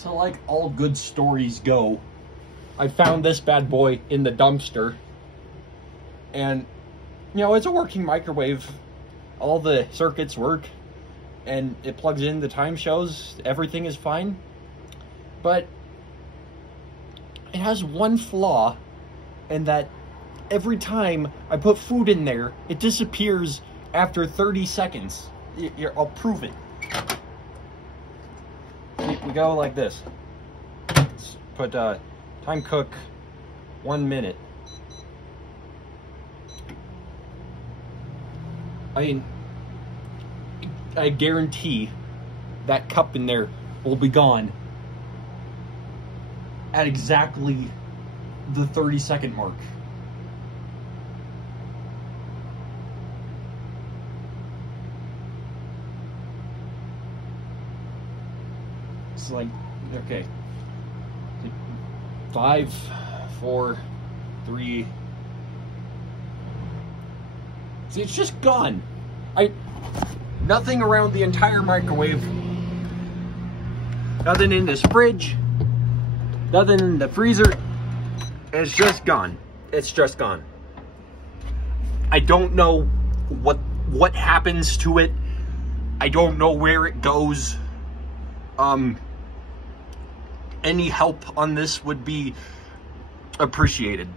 So like all good stories go, I found this bad boy in the dumpster. And, you know, it's a working microwave. All the circuits work. And it plugs in, the time shows, everything is fine. But it has one flaw, and that every time I put food in there, it disappears after 30 seconds. I'll prove it. We go like this. Let's put time cook 1 minute. I mean, I guarantee that cup in there will be gone at exactly the 30-second mark. It's like, okay, 5, 4, 3. See, it's just gone. Nothing around the entire microwave. Nothing in this fridge. Nothing in the freezer. It's just gone. It's just gone. I don't know what happens to it. I don't know where it goes. Any help on this would be appreciated.